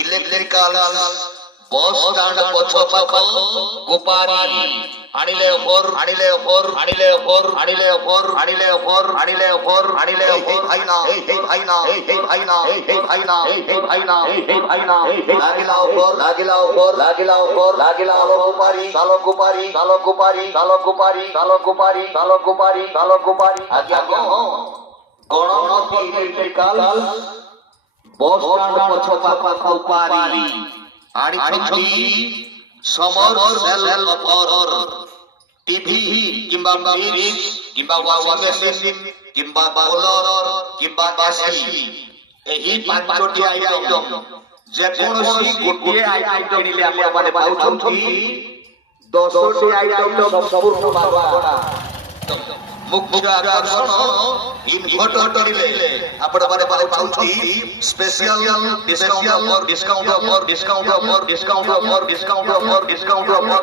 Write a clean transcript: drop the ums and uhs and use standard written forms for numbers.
electrical বস stand পছপাখ গোপারি আনিলে ওপর আনিলে ওপর আনিলে ওপর আনিলে ওপর আনিলে ওপর আনিলে ওপর আনিলে ওপর ভাই না এই ভাই না এই ভাই না এই ভাই না এই ভাই না এই ভাই না লাগিলা ওপর লাগিলা ওপর লাগিলা ওপর লাগিলা গোপারি কালো গোপারি কালো গোপারি কালো গোপারি কালো গোপারি কালো গোপারি কালো গোপারি আজ্ঞা গণপতি ইলেকট্রিক্যাল বস স্ট্যান্ড পছপাখ গোপারি আনিছন্তি সমর সেল অপর টিভি কিংবা ফ্রিজ কিংবা ওয়াশিং মেশিন কিংবা কুলার কিংবা এসি ଏହି ପାଞ୍ଚଟି ଆଇଟମ ଯେକୌଣସି ଗୋଟିଏ ଆଇଟମ କିଣିଲେ ଆପଣମାନେ ପାଉଛନ୍ତି 10ଟି ଆଇଟମ ସମ୍ପୂର୍ଣ୍ଣ ମାଗଣା ମୁଖ୍ୟ ଆକର୍ଷଣ ଇନଭର୍ଟର କିଣିଲେ ଆପଣମାନେ ପାଉଛନ୍ତି ସ୍ପେଶିଆଲ ଡିସ୍କାଉଣ୍ଟ ଅଫର